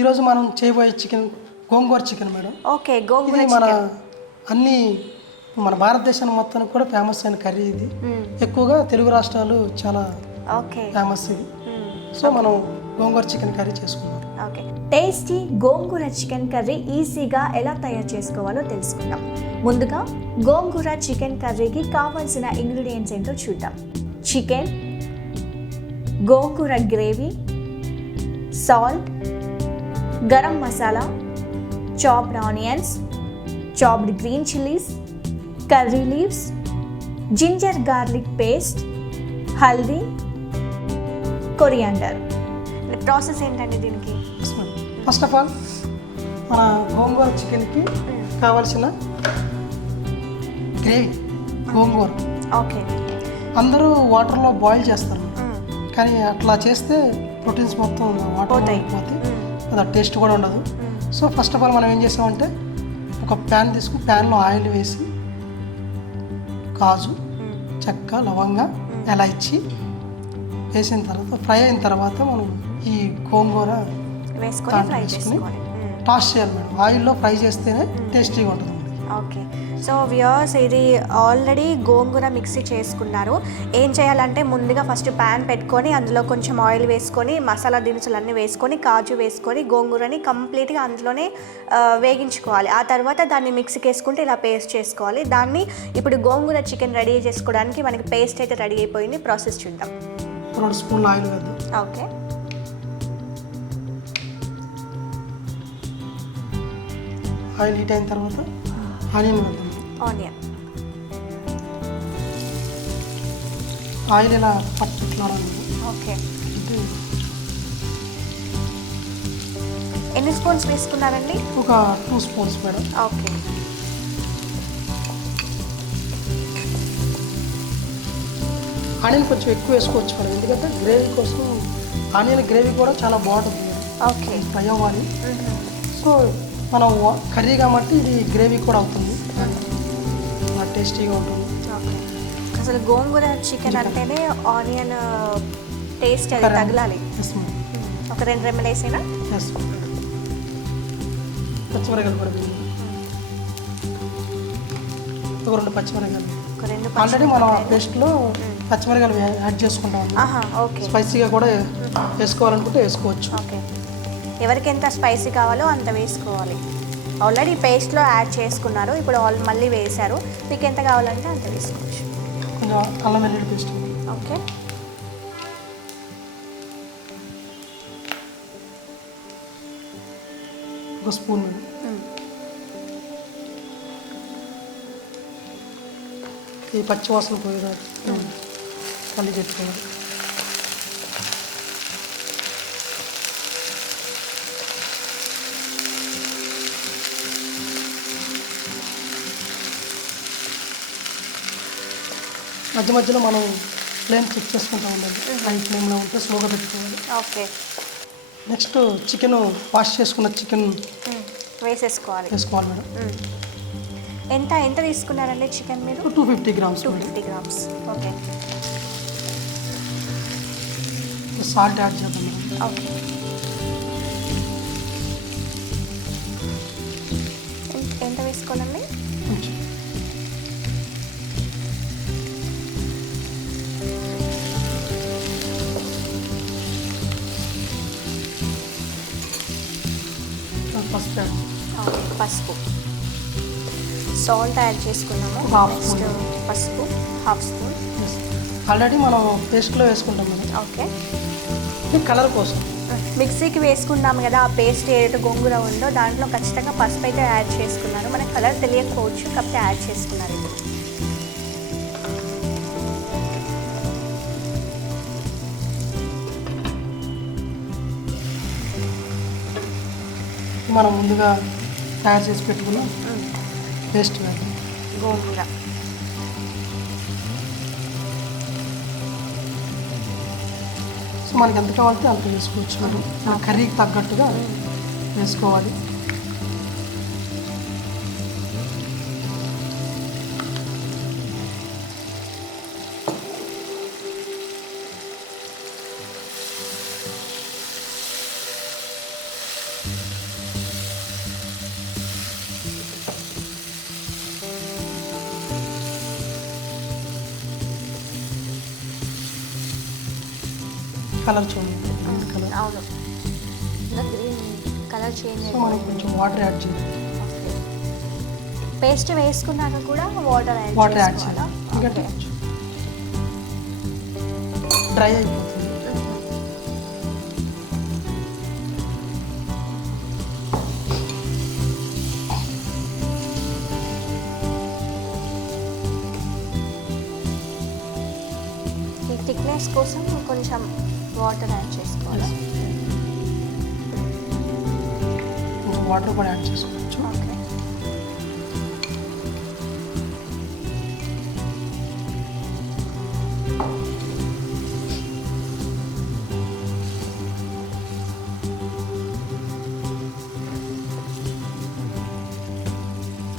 ఈరోజు మనం చేయబోయే చికెన్ గోంగూర చికెన్ మేడం. ఓకే, గోంగూర ఇది మన చికెన్. అన్ని మన భారతదేశం మొత్తానికి కూడా ఫేమస్ అయిన కర్రీ ఇది. ఎక్కువగా తెలుగు రాష్ట్రాలు చాలా ఫేమస్ ఇది. సో మనం గోంగూర చికెన్ కర్రీ చేసుకుందాం. ఓకే, టేస్టీ గోంగూర చికెన్ కర్రీ ఈజీగా ఎలా తయారు చేసుకోవాలో తెలుసుకుందాం. ముందుగా గోంగూర చికెన్ కర్రీకి కావాల్సిన ఇంగ్రీడియంట్స్ ఏంటో చూద్దాం. Chicken, gongura gravy, salt, garam masala, chopped onions, chopped green chillies, curry leaves, ginger garlic paste, haldi, coriander. Process ఏంటండి దీనికి? ఫస్ట్ ఆఫ్ ఆల్ మన గోంగూర చికెన్కి కావాల్సిన గ్రేవీ గోంగూర. ఓకే, అందరూ వాటర్లో బాయిల్ చేస్తారు, కానీ అట్లా చేస్తే ప్రోటీన్స్ మొత్తం వాటర్ అయిపోతే అది టేస్ట్ కూడా ఉండదు. సో ఫస్ట్ ఆఫ్ ఆల్ మనం ఏం చేసామంటే ఒక ప్యాన్ తీసుకుని ప్యాన్లో ఆయిల్ వేసి కాజు, చెక్క, లవంగా, ఎలైచి వేసిన తర్వాత ఫ్రై అయిన తర్వాత మనం ఈ గోంగూర వేసుకొని టాస్ చేయాలి మేడం. ఆయిల్లో ఫ్రై చేస్తేనే టేస్టీగా ఉంటుంది. ఓకే, సో వ్యూవర్స్, ఇది ఆల్రెడీ గోంగూర మిక్సీ చేసుకున్నారు. ఏం చేయాలంటే ముందుగా ఫస్ట్ ప్యాన్ పెట్టుకొని అందులో కొంచెం ఆయిల్ వేసుకొని మసాలా దినుసులు అన్నీ వేసుకొని కాజు వేసుకొని గోంగూరని కంప్లీట్గా అందులోనే వేగించుకోవాలి. ఆ తర్వాత దాన్ని మిక్సీకి వేసుకుంటే ఇలా పేస్ట్ చేసుకోవాలి. దాన్ని ఇప్పుడు గోంగూర చికెన్ రెడీ చేసుకోవడానికి మనకి పేస్ట్ అయితే రెడీ అయిపోయింది. ప్రాసెస్ చూద్దాం. 2 స్పూన్ల ఆయిల్ వేద్దాం. ఓకే, ఆయిల్ హీట్ అయిన తర్వాత ఆనియన్ వేద్దాం. ఆనియన్, ఆయిల్ ఇలా పట్టుట్లాడాలి. ఓకే, ఎన్ని స్పూన్స్ వేసుకున్నారండి? ఒక 2 స్పూన్స్ మేడం. ఓకే, ఆనియన్ కొంచెం ఎక్కువ వేసుకోవచ్చు మేడం, ఎందుకంటే గ్రేవీ కోసం ఆనియన్ గ్రేవీ కూడా చాలా బాగుంటుంది. ఓకే, ఫ్రై అవ్వాలి. సో మనం కర్రీ కాబట్టి ఇది గ్రేవీ కూడా అవుతుంది, టేస్టీగా ఉంటుంది. అసలు గోంగూర చికెన్ అంటేనే ఆనియన్ టేస్ట్ అది తగలాలి. ఒక 2 రెమ్మలు వేసినా పచ్చిమిరకాయలు కూడా ఒక 2 పచ్చిమిరకాయలు. ఆల్రెడీ మనం పేస్ట్లో పచ్చిమిరకాయలు యాడ్ చేసుకుంటాం. స్పైసీగా కూడా వేసుకోవాలనుకుంటే వేసుకోవచ్చు. ఓకే, ఎవరికి ఎంత స్పైసీ కావాలో అంత వేసుకోవాలి. ఆల్రెడీ పేస్ట్లో యాడ్ చేసుకున్నారు, ఇప్పుడు మళ్ళీ వేశారు. మీకు ఎంత కావాలంటే అంత వేసుకోవచ్చు. కొంచెం అల్లం వెల్లుల్లి పేస్ట్. ఓకే, ఒక స్పూన్. ఈ పచ్చివాసన పోయేదా మళ్ళీ పెట్టుకోవాలి. మధ్య మధ్యలో మనం ఫ్లేమ్ చెక్ చేసుకుంటూ ఉండాలి. హై ఫ్లేమ్లో ఉంటే స్లోగా పెట్టుకోవాలి. ఓకే, నెక్స్ట్ చికెన్ వాష్ చేసుకున్న చికెన్ వేసుకోవాలి మేడం. ఎంత తీసుకున్నారండి చికెన్ మీరు? 250 grams. 250 grams. Okay, salt add చేద్దాం మేడం. ఓకే, ఎంత వేసుకోవాలండి? కొంచెం పసుపు, సాల్ట్ యాడ్ చేసుకున్నాము. నెక్స్ట్ పసుపు ½ స్పూన్. ఆల్రెడీ మనం పేస్ట్లో వేసుకుంటాం మేడం. ఓకే, కలర్ కోసం మిక్సీకి వేసుకున్నాము కదా, ఆ పేస్ట్ ఏదైతే గోంగూర ఉందో దాంట్లో ఖచ్చితంగా పసుపు అయితే యాడ్ చేసుకున్నారు. మనకు కలర్ తెలియకపోవచ్చు, కాబట్టి యాడ్ చేసుకున్నారు. మనం ముందుగా తయారు చేసి పెట్టుకున్నాం పేస్ట్ గోంగూర. సో మనకి ఎంత కావాలంటే అంత వేసుకోవచ్చు. మనం కర్రీకి తగ్గట్టుగా వేసుకోవాలి. కలర్ చూడండి గ్రీన్ కలర్. అవును, గ్రీన్ కలర్ చేంజ్ సో మనం కొంచెం వాటర్ యాడ్ చేయాలి. పేస్ట్ వేసుకున్నాక కూడా వాటర్ యాడ్ చేయాలి, ఎందుకంటే డ్రై అయిపోతుంది. థిక్నెస్ కోసం కొంచెం వాటర్ యాడ్ చేసుకోవాలి. వాటర్ కూడా యాడ్ చేసుకోవచ్చు. ఓకే,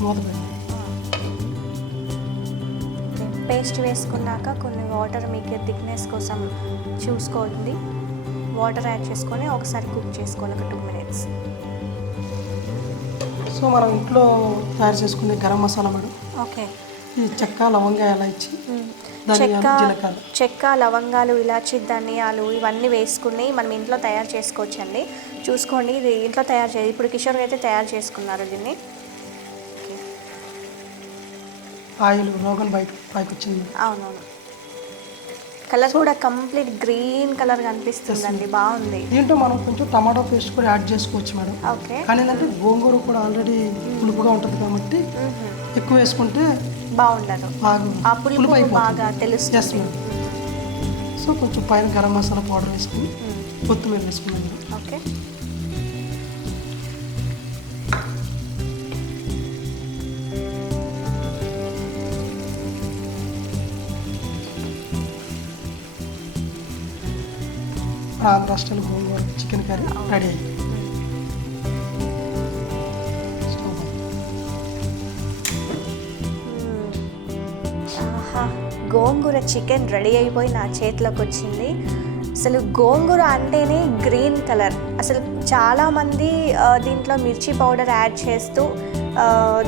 మూత పెట్టి పేస్ట్ వేసుకున్నాక కొన్ని వాటర్ మీకు థిక్నెస్ కోసం చూసుకోండి. వాటర్ యాడ్ చేసుకొని ఒకసారి కుక్ చేసుకోవాలి ఒక 2 minutes. సో మనం ఇంట్లో తయారు చేసుకునే గరం మసాలా మేడం. ఓకే, ఈ చెక్క లవంగ ఇలాచి చెక్క లవంగాలు ఇలాచి ధనియాలు ఇవన్నీ వేసుకుని మనం ఇంట్లో తయారు చేసుకోవచ్చండి. చూసుకోండి, ఇది ఇంట్లో తయారు చేయాలి. ఇప్పుడు కిషోర్ అయితే తయారు చేసుకున్నారు దీన్ని. ఆయిల్ రోగన్ పైకి వచ్చింది. అవునవును, కలర్ కూడా కంప్లీట్ గ్రీన్ కలర్ కనిపిస్తుందండి, బాగుంది. దీంట్లో మనం కొంచెం టమాటో పేస్ట్ కూడా యాడ్ చేసుకోవచ్చు మేడం. ఓకే, కానీ ఏంటంటే గోంగూర కూడా ఆల్రెడీ పులుపుగా ఉంటుంది కాబట్టి ఎక్కువ వేసుకుంటే బాగుండదు, ఆ పులుపు బాగా తెలుస్తుంది. సో కొంచెం పైన గరం మసాలా పౌడర్ వేసుకుని కొత్తిమీర వేసుకున్నాం. ఓకే, ఆంధ్ర స్టైల్ గోంగూర చికెన్ కర్రీ రెడీ అయింది. గోంగూర చికెన్ రెడీ అయిపోయి నా చేతిలోకి వచ్చింది. అసలు గోంగూర అంటేనే గ్రీన్ కలర్. అసలు చాలామంది దీంట్లో మిర్చి పౌడర్ యాడ్ చేస్తూ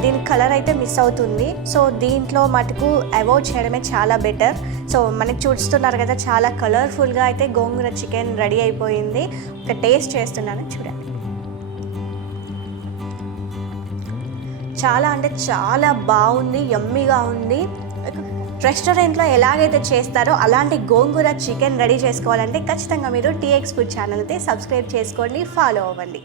దీని కలర్ అయితే మిస్ అవుతుంది. సో దీంట్లో మటుకు అవాయిడ్ చేయడమే చాలా బెటర్. సో మనకి చూస్తున్నారు కదా, చాలా కలర్ఫుల్గా అయితే గోంగూర చికెన్ రెడీ అయిపోయింది. ఒక టేస్ట్ చేస్తున్నాను, చూడండి. చాలా అంటే చాలా బాగుంది, యమ్మీగా ఉంది. రెస్టారెంట్లో ఎలాగైతే చేస్తారో అలాంటి గోంగూర చికెన్ రెడీ చేసుకోవాలంటే ఖచ్చితంగా మీరు TX ఫుడ్ ఛానల్ని సబ్స్క్రైబ్ చేసుకోండి, ఫాలో అవ్వండి.